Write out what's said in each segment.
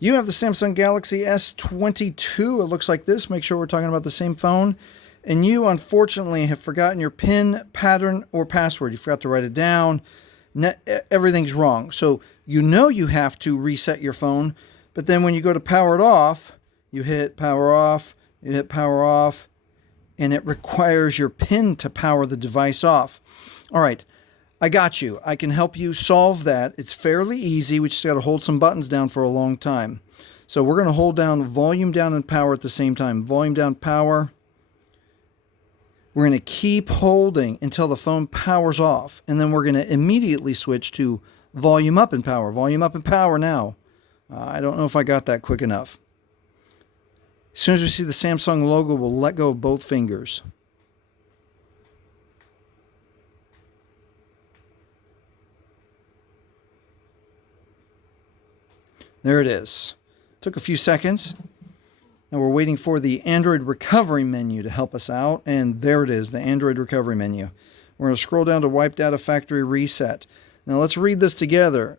You have the Samsung Galaxy S22. It looks like this. Make sure we're talking about the same phone. And you, unfortunately, have forgotten your PIN, pattern, or password. You forgot to write it down. Everything's wrong. So you know you have to reset your phone. But then when you go to power it off, you hit power off, you hit power off, and it requires your PIN to power the device off. All right. I got you. I can help you solve that. It's fairly easy. We just got to hold some buttons down for a long time. So we're going to hold down volume down and power at the same time. Volume down, power. We're going to keep holding until the phone powers off. And then we're going to immediately switch to volume up and power. Volume up and power now. I don't know if I got that quick enough. As soon as we see the Samsung logo, we'll let go of both fingers. There it is. Took a few seconds. Now we're waiting for the Android recovery menu to help us out. And there it is, the Android recovery menu. We're going to scroll down to Wipe Data Factory Reset. Now let's read this together.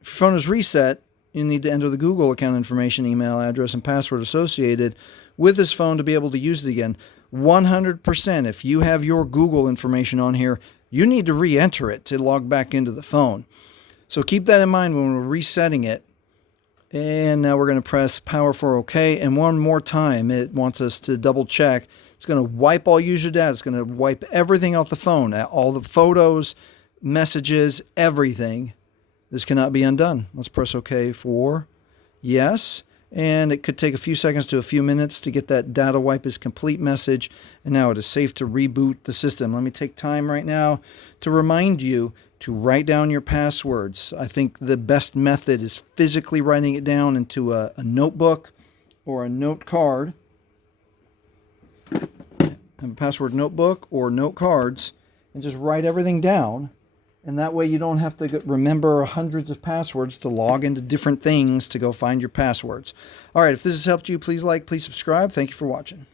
If your phone is reset, you need to enter the Google account information, email address, and password associated with this phone to be able to use it again. 100%. If you have your Google information on here, you need to re-enter it to log back into the phone. So keep that in mind when we're resetting it. And now we're going to press power for OK. And one more time, it wants us to double check. It's going to wipe all user data. It's going to wipe everything off the phone, all the photos, messages, everything. This cannot be undone. Let's press OK for yes. And it could take a few seconds to a few minutes to get that data wipe is complete message. And now it is safe to reboot the system. Let me take time right now to remind you to write down your passwords. I think the best method is physically writing it down into a notebook or a note card. Have a password notebook or note cards and just write everything down. And that way you don't have to remember hundreds of passwords to log into different things to go find your passwords. All right, if this has helped you, please like, please subscribe. Thank you for watching.